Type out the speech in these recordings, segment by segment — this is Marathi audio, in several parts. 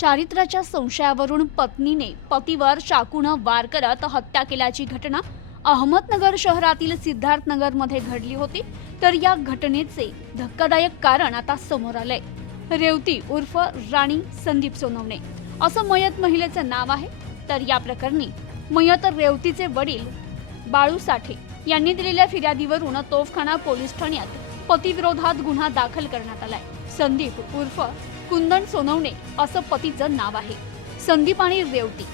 चारित्र्याच्या संशयावरून पत्नीने पतीवर चाकूनं वार करत हत्या केल्याची घटना अहमदनगर शहरातील सिद्धार्थनगरमध्ये घडली होती. तर या घटनेचे धक्कादायक कारण आता समोर आलंय. रेवती उर्फ राणी संदीप सोनवणे. असं मयत महिलेचं नाव आहे. तर या प्रकरणी मयत रेवतीचे वडील बाळू साठे यांनी दिलेल्या फिर्यादीवरून तोफखाना पोलीस ठाण्यात पतीविरोधात गुन्हा दाखल करण्यात आलाय. संदीप उर्फ कुंदन सोनवणे असं पतीचं नाव आहे. संदीप आणि रेवती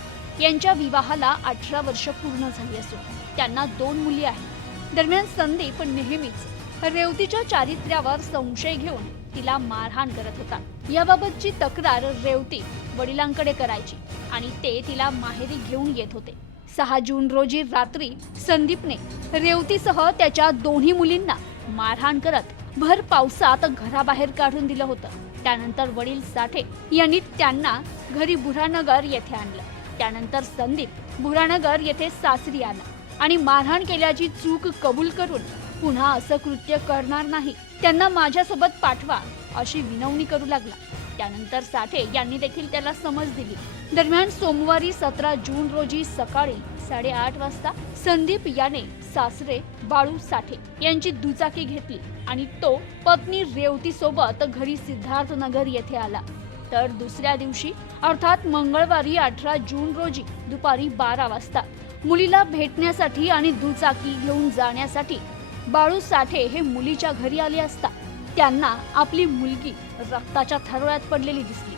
यांच्या विवाहाला अठरा वर्ष पूर्ण झाली असून त्यांना दोन मुली आहेत. दरम्यान संदीप नेहमीच रेवतीच्या चारित्र्यावर संशय घेऊन तिला मारहाण करत होता. याबाबतची तक्रार रेवती वडिलांकडे करायची आणि ते तिला माहेरी घेऊन येत होते. सहा जून रोजी रात्री संदीपने रेवतीसह त्याच्या दोन्ही मुलींना मारहाण करत भर पावसात घराबाहेर काढून दिलं होतं. त्यानंतर वडील साठे यांनी त्यांना घरी बुरानगर येथे आणलं. त्यानंतर संदीप बुरानगर येथे सासरी आला आणि मारहाण केल्याची चूक कबूल करून पुन्हा असं कृत्य करणार नाही. त्यांना माझ्यासोबत पाठवा अशी विनवणी करू लागला. त्यानंतर साठे यांनी देखील त्याला समज दिली. दरम्यान सोमवारी सतरा जून रोजी सकाळी साडेआठ वाजता संदीप याने सासरे बाळू साठे यांची दुचाकी घेतली आणि तो पत्नी रेवती सोबत घरी सिद्धार्थनगर येथे आला. तर दुसऱ्या दिवशी अर्थात मंगळवारी अठरा जून रोजी दुपारी बारा वाजता मुलीला भेटण्यासाठी आणि दुचाकी घेऊन जाण्यासाठी बाळू साठे हे मुलीच्या घरी आले असता त्यांना आपली मुलगी रक्ताच्या थरोळ्यात पडलेली दिसली.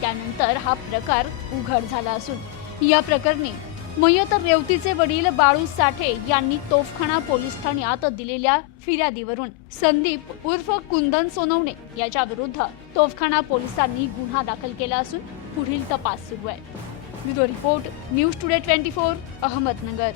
त्यानंतर हा प्रकार उघड झाला असून या प्रकरणी मयत रेवतीचे वडील बाळू साठे यांनी तोफखाना पोलीस ठाण्यात दिलेल्या फिर्यादीवरून संदीप उर्फ कुंदन सोनवणे याच्या विरुद्ध तोफखाना पोलिसांनी गुन्हा दाखल केला असून पुढील तपास सुरू आहे. Bureau report news today twenty four Ahmednagar.